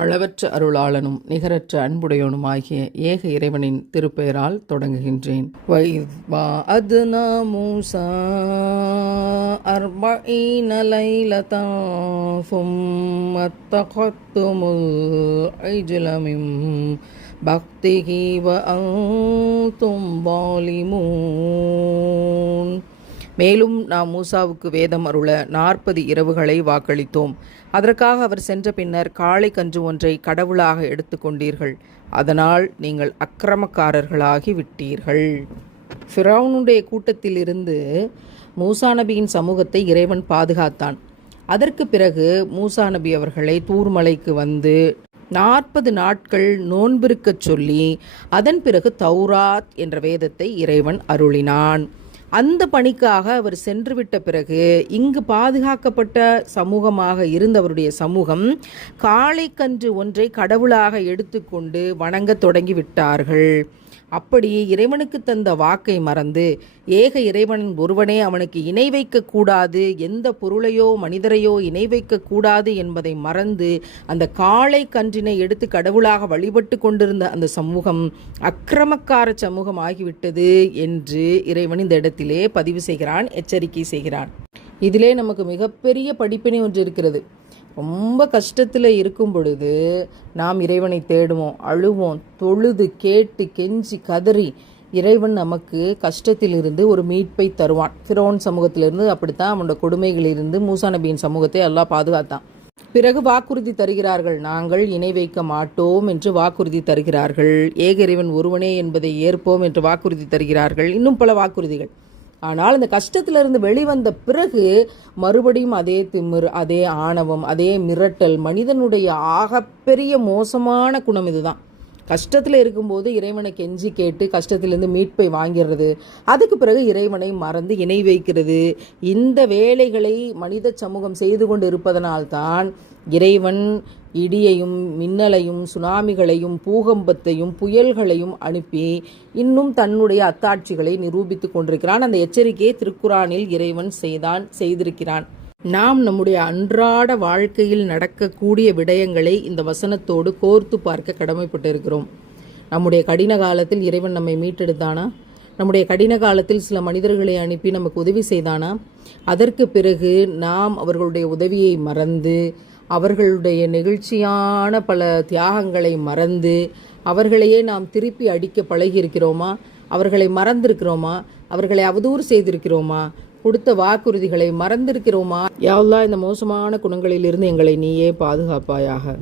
அளவற்ற அருளாளனும் நிகரற்ற அன்புடையவனுமாகிய ஏக இறைவனின் திருப்பெயரால் தொடங்குகின்றேன். வஅத்னா மூஸா 40 லைலத்தன் ثم اتخذتم العجل من بعده وأنتم ظالمون. மேலும் நாம் மூசாவுக்கு வேதம் அருள 40 இரவுகளை வாக்களித்தோம். அதற்காக அவர் சென்ற பின்னர் காளை கன்று ஒன்றை கடவுளாக எடுத்துக்கொண்டீர்கள். அதனால் நீங்கள் அக்கிரமக்காரர்களாகி விட்டீர்கள். ஃபிரௌனுடைய கூட்டத்திலிருந்து மூசா நபியின் சமூகத்தை இறைவன் பாதுகாத்தான். அதற்கு பிறகு மூசா நபி அவர்களை தூர்மலைக்கு வந்து 40 நாட்கள் நோன்பிருக்கச் சொல்லி அதன் பிறகு தௌராத் என்ற வேதத்தை இறைவன் அருளினான். அந்த பணிக்காக அவர் சென்றுவிட்ட பிறகு இங்கு பாதுகாக்கப்பட்ட சமூகமாக இருந்தவருடைய சமூகம் காளைக்கன்று ஒன்றை கடவுளாக எடுத்துக்கொண்டு வணங்க தொடங்கி விட்டார்கள். அப்படி இறைவனுக்கு தந்த வாக்கை மறந்து ஏக இறைவனின் ஒருவனே அவனுக்கு இணை வைக்கக்கூடாது, எந்த பொருளையோ மனிதரையோ இணை வைக்கக்கூடாது என்பதை மறந்து அந்த காளை கன்றினை எடுத்து கடவுளாக வழிபட்டு கொண்டிருந்த அந்த சமூகம் அக்கிரமக்கார சமூகம் ஆகிவிட்டது என்று இறைவன் இந்த இடத்திலே பதிவு செய்கிறான், எச்சரிக்கை செய்கிறான். இதிலே நமக்கு மிகப்பெரிய படிப்பினை ஒன்று இருக்கிறது. ரொம்ப கஷ்டத்தில் இருக்கும் பொழுது நாம் இறைவனை தேடுவோம், அழுவோம், தொழுது கேட்டு கெஞ்சி கதறி இறைவன் நமக்கு கஷ்டத்திலிருந்து ஒரு மீட்பை தருவான். ஃபிரௌன் சமூகத்திலிருந்து அப்படித்தான் அவனோட கொடுமைகளிலிருந்து மூசா நபியின் சமூகத்தை அல்லாஹ் பாதுகாத்தான். பிறகு வாக்குறுதி தருகிறார்கள், நாங்கள் இணை வைக்க மாட்டோம் என்று வாக்குறுதி தருகிறார்கள். ஏக இறைவன் ஒருவனே என்பதை ஏற்போம் என்று வாக்குறுதி தருகிறார்கள். இன்னும் பல வாக்குறுதிகள். ஆனால் இந்த கஷ்டத்திலிருந்து வெளிவந்த பிறகு மறுபடியும் அதே திமிர், அதே ஆணவம், அதே மிரட்டல். மனிதனுடைய ஆகப்பெரிய மோசமான குணம் இதுதான். கஷ்டத்தில் இருக்கும்போது இறைவனை கெஞ்சி கேட்டு கஷ்டத்திலிருந்து மீட்பை வாங்கிறது, அதுக்கு பிறகு இறைவனை மறந்து இணை வைக்கிறது. இந்த வேலைகளை மனித சமூகம் செய்து கொண்டு இருப்பதனால்தான் இறைவன் இடியையும் மின்னலையும் சுனாமிகளையும் பூகம்பத்தையும் புயல்களையும் அனுப்பி இன்னும் தன்னுடைய அத்தாட்சிகளை நிரூபித்து கொண்டிருக்கிறான். அந்த எச்சரிக்கையை திருக்குரானில் இறைவன் செய்திருக்கிறான். நாம் நம்முடைய அன்றாட வாழ்க்கையில் நடக்கக்கூடிய விடயங்களை இந்த வசனத்தோடு கோர்த்து பார்க்க கடமைப்பட்டிருக்கிறோம். நம்முடைய கடின காலத்தில் இறைவன் நம்மை மீட்டெடுத்தானா? நம்முடைய கடின காலத்தில் சில மனிதர்களை அனுப்பி நமக்கு உதவி செய்தானா? அதற்கு பிறகு நாம் அவர்களுடைய உதவியை மறந்து, அவர்களுடைய நெகிழ்ச்சியான பல தியாகங்களை மறந்து அவர்களையே நாம் திருப்பி அடிக்க பழகியிருக்கிறோமா? அவர்களை மறந்திருக்கிறோமா? அவர்களை அவதூறு செய்திருக்கிறோமா? கொடுத்த வாக்குறுதிகளை மறந்திருக்கிறோமா? யா அல்லாஹ், இந்த மோசமான குணங்களிலிருந்து எங்களை நீயே பாதுகாப்பாயாக.